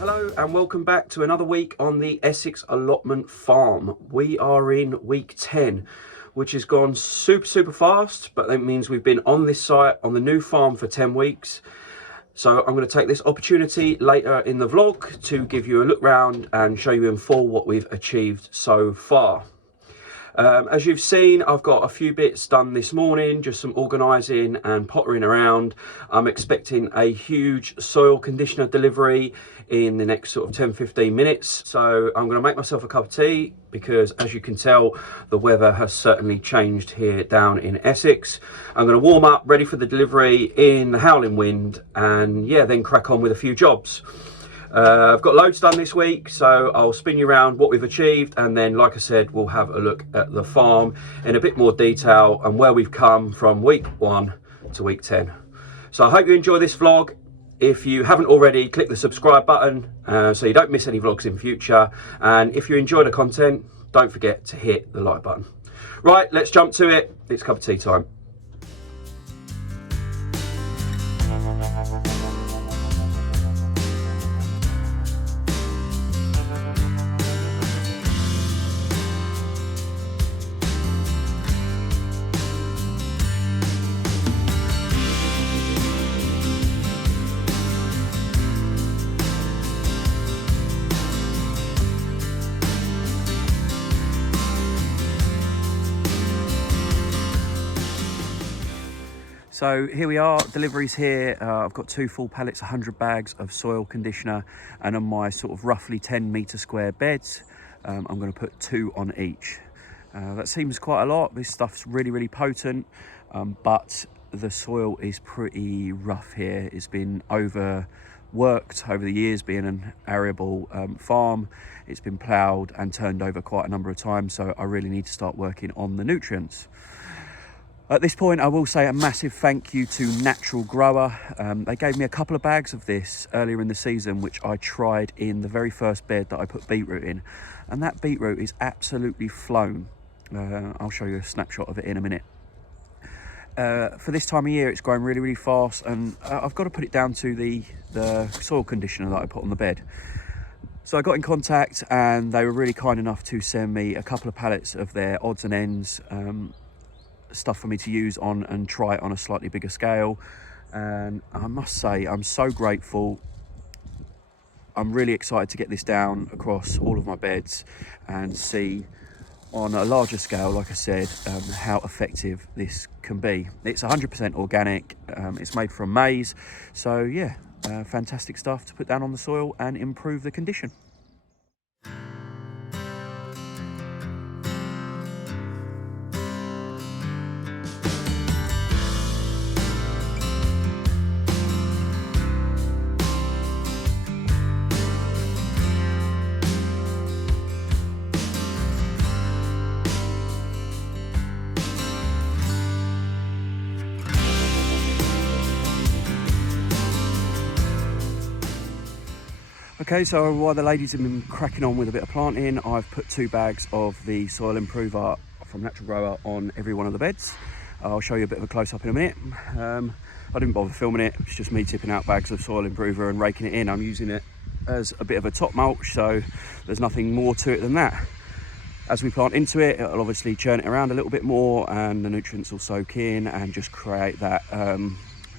Hello and welcome back to another week on the Essex Allotment Farm. We are in week 10, which has gone super fast, but that means we've been on this site on the new farm for 10 weeks. So I'm going to take this opportunity later in the vlog to give you a look round and show you in full what we've achieved so far. As you've seen, I've got a few bits done this morning, just some organising and pottering around. I'm expecting a huge soil conditioner delivery in the next sort of 10-15 minutes. So I'm going to make myself a cup of tea because, as you can tell, the weather has certainly changed here down in Essex. I'm going to warm up, ready for the delivery in the howling wind, and yeah, then crack on with a few jobs. I've got loads done this week, so I'll spin you around what we've achieved, and then, like I said, we'll have a look at the farm in a bit more detail and where we've come from week 1 to week 10. So I hope you enjoy this vlog. If you haven't already, click the subscribe button so you don't miss any vlogs in future, and if you enjoy the content, don't forget to hit the like button. Right, let's jump to it. It's cup of tea time. So here we are, deliveries here. I've got 2 full pallets, 100 bags of soil conditioner, and on my sort of roughly 10 metre square beds, I'm going to put 2 on each. That seems quite a lot. This stuff's really potent, but the soil is pretty rough here. It's been overworked over the years, being an arable farm. It's been ploughed and turned over quite a number of times, so I really need to start working on the nutrients. At this point, I will say a massive thank you to Natural Grower. They gave me a couple of bags of this earlier in the season, which I tried in the very first bed that I put beetroot in. And that beetroot is absolutely flown. I'll show you a snapshot of it in a minute. For this time of year, it's growing really fast, and I've got to put it down to the soil conditioner that I put on the bed. So I got in contact, and they were really kind enough to send me a couple of pallets of their odds and ends, stuff for me to use on and try it on a slightly bigger scale. And I must say, I'm so grateful. I'm really excited to get this down across all of my beds and see on a larger scale, like I said, how effective this can be. It's 100% organic, it's made from maize, so yeah, fantastic stuff to put down on the soil and improve the condition. Okay, so while the ladies have been cracking on with a bit of planting, I've put 2 bags of the soil improver from Natural Grower on every one of the beds. I'll show you a bit of a close-up in a minute. I didn't bother filming it. It's just me tipping out bags of soil improver and raking it in. I'm using it as a bit of a top mulch, so there's nothing more to it than that. As we plant into it, it'll obviously churn it around a little bit more, and the nutrients will soak in and just create that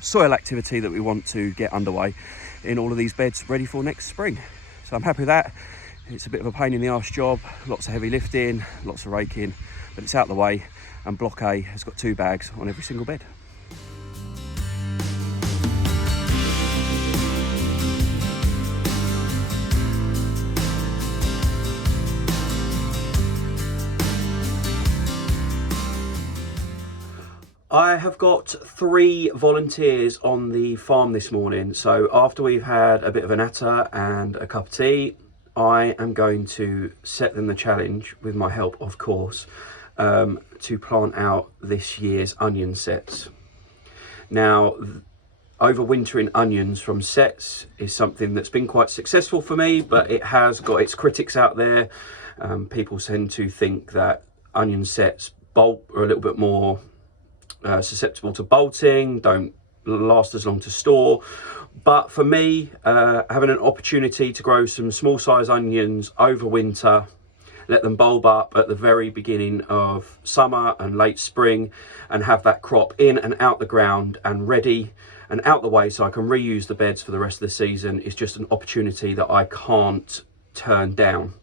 soil activity that we want to get underway in all of these beds ready for next spring. So I'm happy with that. It's a bit of a pain in the arse job, lots of heavy lifting, lots of raking, but it's out the way, and Block A has got 2 bags on every single bed. I have got 3 volunteers on the farm this morning. So after we've had a bit of a natter and a cup of tea, I am going to set them the challenge, with my help of course, to plant out this year's onion sets. Now, overwintering onions from sets is something that's been quite successful for me, but it has got its critics out there. People tend to think that onion sets bolt are a little bit more susceptible to bolting, don't last as long to store, But for me, having an opportunity to grow some small size onions over winter, let them bulb up at the very beginning of summer and late spring, and have that crop in and out the ground and ready and out the way so I can reuse the beds for the rest of the season, is just an opportunity that I can't turn down.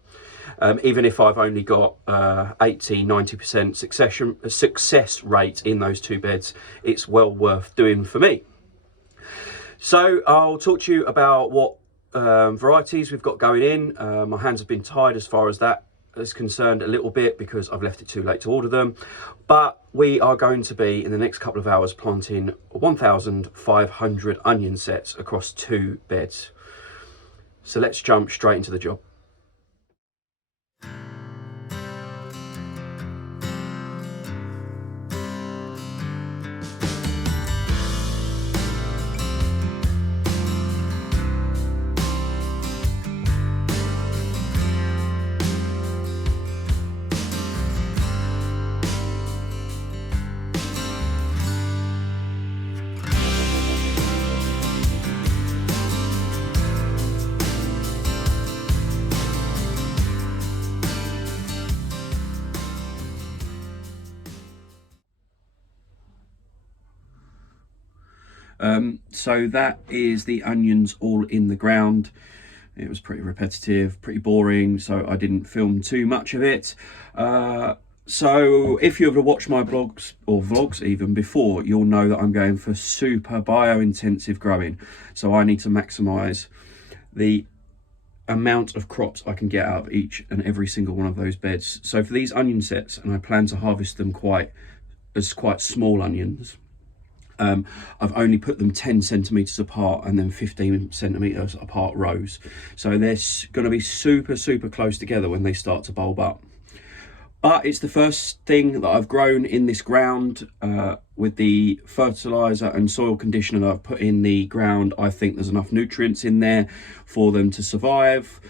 Even if I've only got 80-90% success rate in those 2 beds, it's well worth doing for me. So I'll talk to you about what varieties we've got going in. My hands have been tied as far as that is concerned a little bit because I've left it too late to order them. But we are going to be, in the next couple of hours, planting 1,500 onion sets across 2 beds. So let's jump straight into the job. So that is the onions all in the ground. It was pretty repetitive, pretty boring, so I didn't film too much of it. So if you ever watched my blogs or vlogs even before, you'll know that I'm going for super bio-intensive growing. So I need to maximize the amount of crops I can get out of each and every single one of those beds. So for these onion sets, and I plan to harvest them quite small onions, I've only put them 10 centimeters apart and then 15 centimeters apart rows. So they're going to be super close together when they start to bulb up. But it's the first thing that I've grown in this ground. With the fertilizer and soil conditioner that I've put in the ground, I think there's enough nutrients in there for them to survive.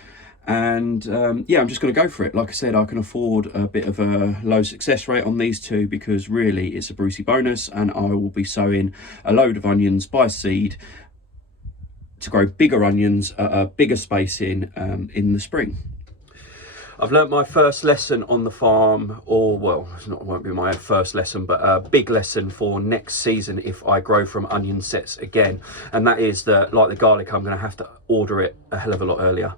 And yeah, I'm just going to go for it. Like I said, I can afford a bit of a low success rate on these 2 because really it's a Brucey bonus, and I will be sowing a load of onions by seed to grow bigger onions at a bigger spacing in the spring. I've learnt my first lesson on the farm, or well, it won't be my first lesson, but a big lesson for next season if I grow from onion sets again. And that is that, like the garlic, I'm going to have to order it a hell of a lot earlier.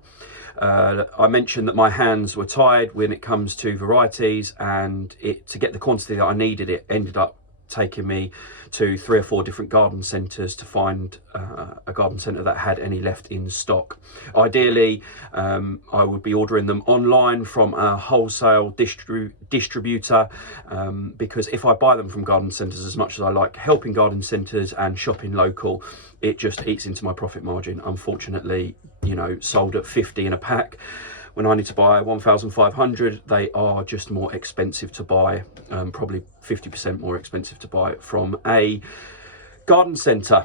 I mentioned that my hands were tied when it comes to varieties, and to get the quantity that I needed, it ended up taking me to 3 or 4 different garden centres to find a garden centre that had any left in stock. Ideally, I would be ordering them online from a wholesale distributor, because if I buy them from garden centres, as much as I like helping garden centres and shopping local, it just eats into my profit margin. Unfortunately, you know, sold at 50 in a pack, when I need to buy 1,500, they are just more expensive to buy, probably 50% more expensive to buy from a garden centre.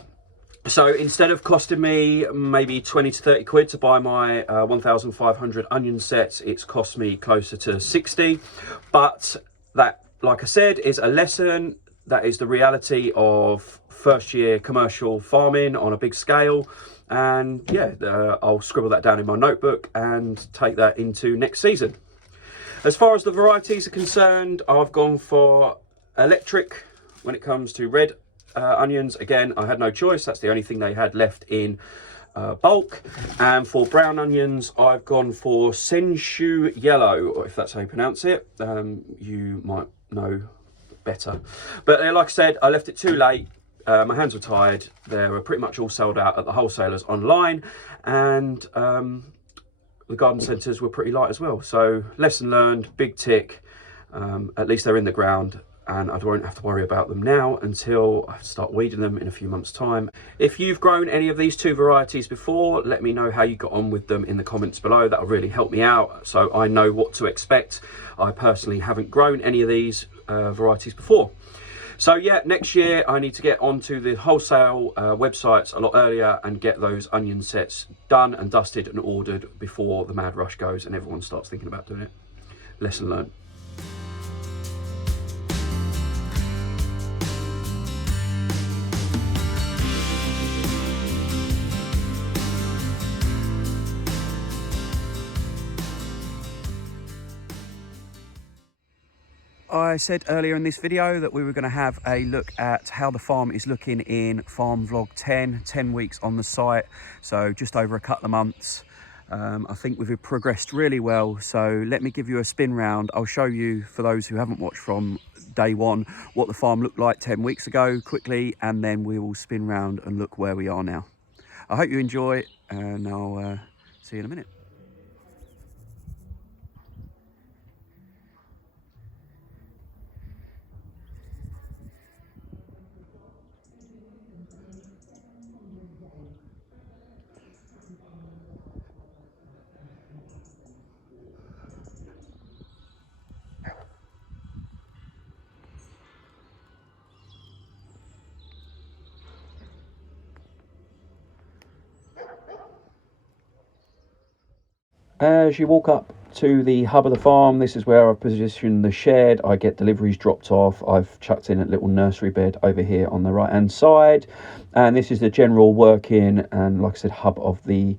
So instead of costing me maybe 20 to 30 quid to buy my 1,500 onion sets, it's cost me closer to 60. But that, like I said, is a lesson. That is the reality of first year commercial farming on a big scale. And yeah, I'll scribble that down in my notebook and take that into next season. As far as the varieties are concerned, I've gone for electric when it comes to red onions. Again, I had no choice. That's the only thing they had left in bulk. And for brown onions, I've gone for Senshu yellow, or if that's how you pronounce it. You might know better. But like I said, I left it too late. My hands were tired. They were pretty much all sold out at the wholesalers online, and the garden centres were pretty light as well. So lesson learned, big tick. At least they're in the ground, and I won't have to worry about them now until I start weeding them in a few months' time. If you've grown any of these 2 varieties before, let me know how you got on with them in the comments below. That'll really help me out so I know what to expect. I personally haven't grown any of these varieties before. So yeah, next year I need to get onto the wholesale websites a lot earlier and get those onion sets done and dusted and ordered before the mad rush goes and everyone starts thinking about doing it. Lesson learned. I said earlier in this video that we were going to have a look at how the farm is looking in farm vlog 10 weeks on the site, so just over a couple of months. I think we've progressed really well, so let me give you a spin round. I'll show you, for those who haven't watched from day one, what the farm looked like 10 weeks ago quickly, and then we will spin round and look where we are now. I hope you enjoy, and I'll see you in a minute. As you walk up to the hub of the farm, this is where I've positioned the shed. I get deliveries dropped off. I've chucked in a little nursery bed over here on the right hand side, and this is the general working and, like I said, hub of the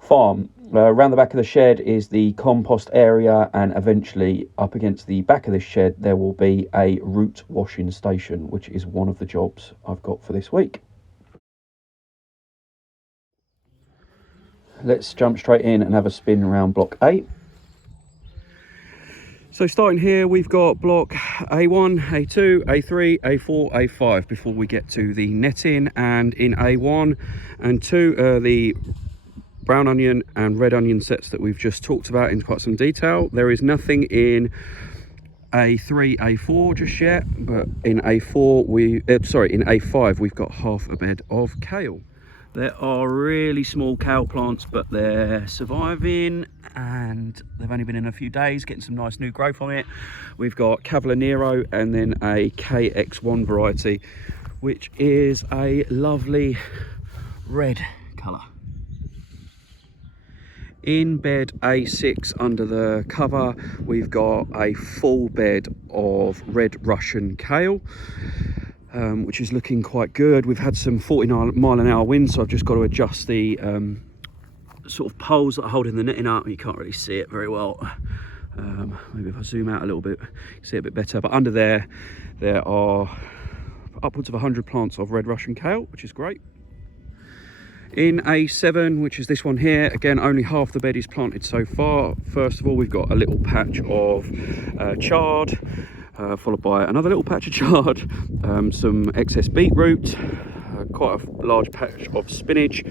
farm. Around the back of the shed is the compost area, and eventually up against the back of this shed there will be a root washing station, which is one of the jobs I've got for this week. Let's jump straight in and have a spin around block 8. So starting here, we've got block A1, A2, A3, A4, A5 before we get to the netting. And in A1 and 2 are the brown onion and red onion sets that we've just talked about in quite some detail. There is nothing in A3, A4 just yet, but in A4 in A5 we've got half a bed of kale. There are really small kale plants, but they're surviving, and they've only been in a few days, getting some nice new growth on it. We've got Cavalier Nero and then a KX1 variety, which is a lovely red colour. In bed A6 under the cover, we've got a full bed of red Russian kale, which is looking quite good. We've had some 40-mile-an-hour winds, so I've just got to adjust the sort of poles that are holding the netting up. You can't really see it very well. Maybe if I zoom out a little bit, you can see it a bit better. But under there are upwards of 100 plants of red Russian kale, which is great. In A7, which is this one here, again, only half the bed is planted so far. First of all, we've got a little patch of chard, followed by another little patch of chard, some excess beetroot, quite a large patch of spinach,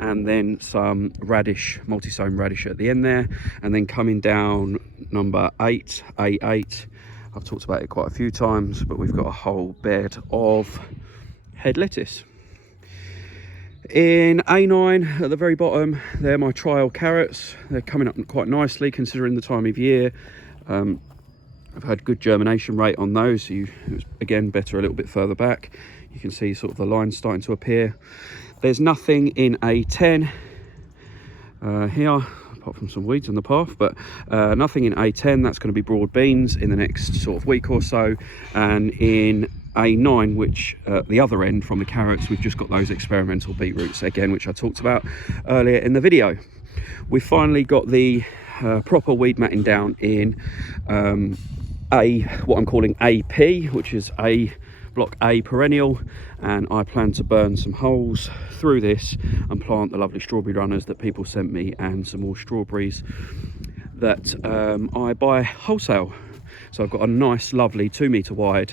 and then some radish, multi-sown radish at the end there. And then coming down number 8, A8, I've talked about it quite a few times, but we've got a whole bed of head lettuce. In A9 at the very bottom, they're my trial carrots. They're coming up quite nicely considering the time of year. I've had good germination rate on those, so it was again better a little bit further back. You can see sort of the lines starting to appear. There's nothing in A10 here, apart from some weeds on the path, but nothing in A10. That's going to be broad beans in the next sort of week or so. And in A9, which the other end from the carrots, we've just got those experimental beetroots again, which I talked about earlier in the video. We've finally got the proper weed matting down in what I'm calling AP, which is a block A perennial, and I plan to burn some holes through this and plant the lovely strawberry runners that people sent me, and some more strawberries that I buy wholesale. So I've got a nice lovely 2 metre wide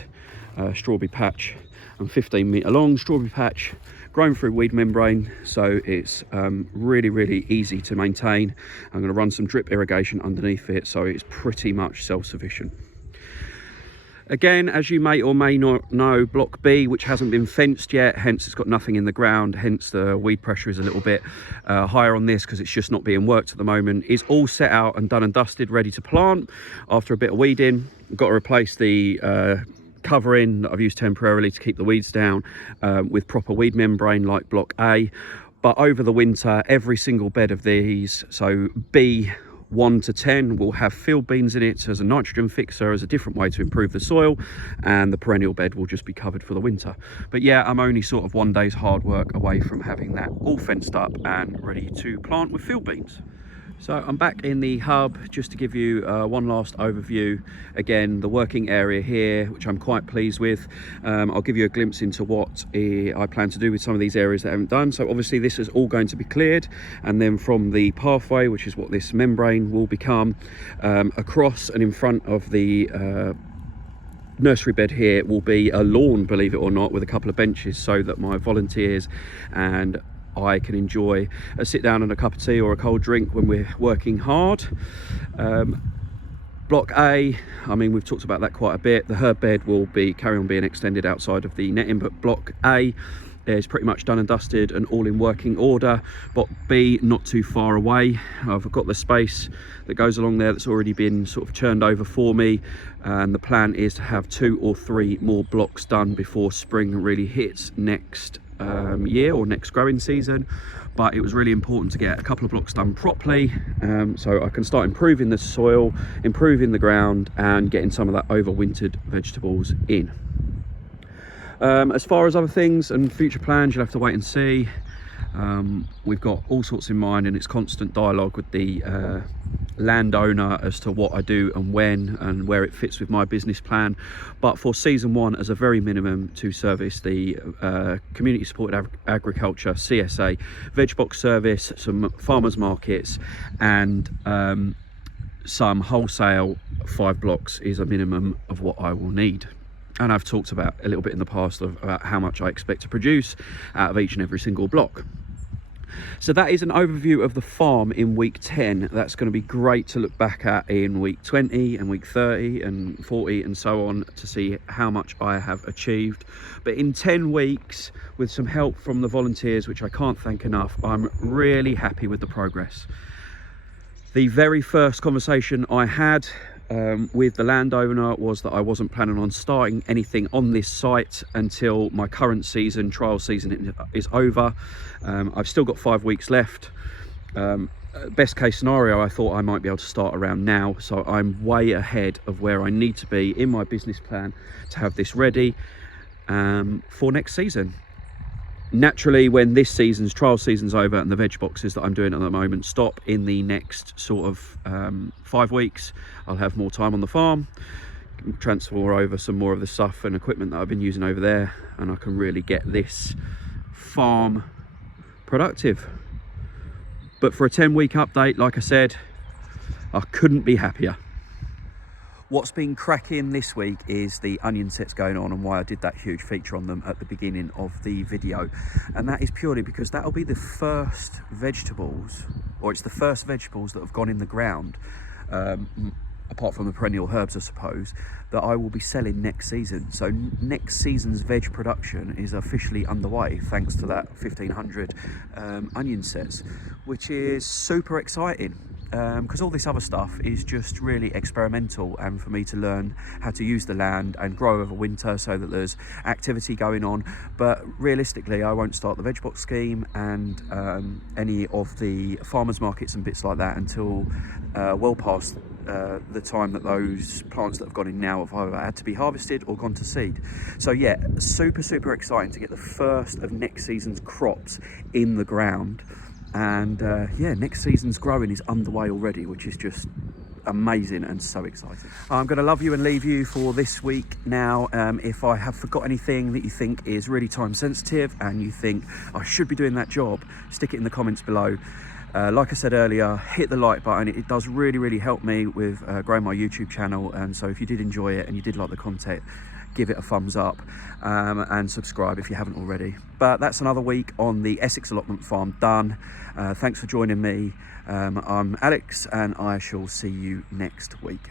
strawberry patch and 15 metre long strawberry patch grown through weed membrane, so it's really easy to maintain. I'm going to run some drip irrigation underneath it, so it's pretty much self-sufficient. Again, as you may or may not know, block B, which hasn't been fenced yet, hence it's got nothing in the ground, hence the weed pressure is a little bit higher on this because it's just not being worked at the moment, is all set out and done and dusted, ready to plant. After a bit of weeding, I've got to replace the covering that I've used temporarily to keep the weeds down with proper weed membrane like block A. But over the winter, every single bed of these, so B1 to 10, will have field beans in it as a nitrogen fixer, as a different way to improve the soil, and the perennial bed will just be covered for the winter. But yeah, I'm only sort of 1 day's hard work away from having that all fenced up and ready to plant with field beans. So I'm back in the hub just to give you one last overview. Again, the working area here, which I'm quite pleased with. I'll give you a glimpse into what I plan to do with some of these areas that I haven't done. So obviously this is all going to be cleared, and then from the pathway, which is what this membrane will become, across and in front of the nursery bed here will be a lawn, believe it or not, with a couple of benches so that my volunteers and I can enjoy a sit down and a cup of tea or a cold drink when we're working hard. Block A, I mean, we've talked about that quite a bit. The herb bed will carry on being extended outside of the netting, but block A is pretty much done and dusted and all in working order. Block B, not too far away. I've got the space that goes along there that's already been sort of churned over for me, and the plan is to have 2 or 3 more blocks done before spring really hits next year or next growing season. But it was really important to get a couple of blocks done properly, so I can start improving the soil, improving the ground, and getting some of that overwintered vegetables in. As far as other things and future plans, you'll have to wait and see. We've got all sorts in mind, and it's constant dialogue with the landowner as to what I do and when and where it fits with my business plan. But for season 1, as a very minimum, to service the community supported agriculture CSA veg box service, some farmers markets, and some wholesale 5 blocks is a minimum of what I will need. And I've talked about a little bit in the past about how much I expect to produce out of each and every single block. So that is an overview of the farm in week 10. That's going to be great to look back at in week 20 and week 30 and 40 and so on, to see how much I have achieved. But in 10 weeks, with some help from the volunteers, which I can't thank enough, I'm really happy with the progress. The very first conversation I had with the landowner was that I wasn't planning on starting anything on this site until my current season, trial season, is over. I've still got 5 weeks left. Best case scenario, I thought I might be able to start around now, so I'm way ahead of where I need to be in my business plan to have this ready for next season. Naturally, when this season's trial season's over and the veg boxes that I'm doing at the moment stop in the next sort of 5 weeks, I'll have more time on the farm, transfer over some more of the stuff and equipment that I've been using over there, and I can really get this farm productive. But for a 10-week update, like I said, I couldn't be happier. What's been cracking this week is the onion sets going on, and why I did that huge feature on them at the beginning of the video. And that is purely because that'll be the first vegetables, or it's the first vegetables that have gone in the ground, apart from the perennial herbs, I suppose, that I will be selling next season. So next season's veg production is officially underway thanks to that 1,500 onion sets, which is super exciting. Because all this other stuff is just really experimental, and for me to learn how to use the land and grow over winter so that there's activity going on. But realistically, I won't start the veg box scheme and any of the farmers markets and bits like that until well past the time that those plants that have gone in now have either had to be harvested or gone to seed. So yeah, super exciting to get the first of next season's crops in the ground. And yeah, next season's growing is underway already, which is just amazing and so exciting. I'm going to love you and leave you for this week now. If I have forgot anything that you think is really time sensitive and you think I should be doing that job, stick it in the comments below. Like I said earlier, hit the like button. It does really help me with growing my YouTube channel, and so if you did enjoy it and you did like the content, give it a thumbs up, and subscribe if you haven't already. But that's another week on the Essex Allotment Farm done. Thanks for joining me. I'm Alex, and I shall see you next week.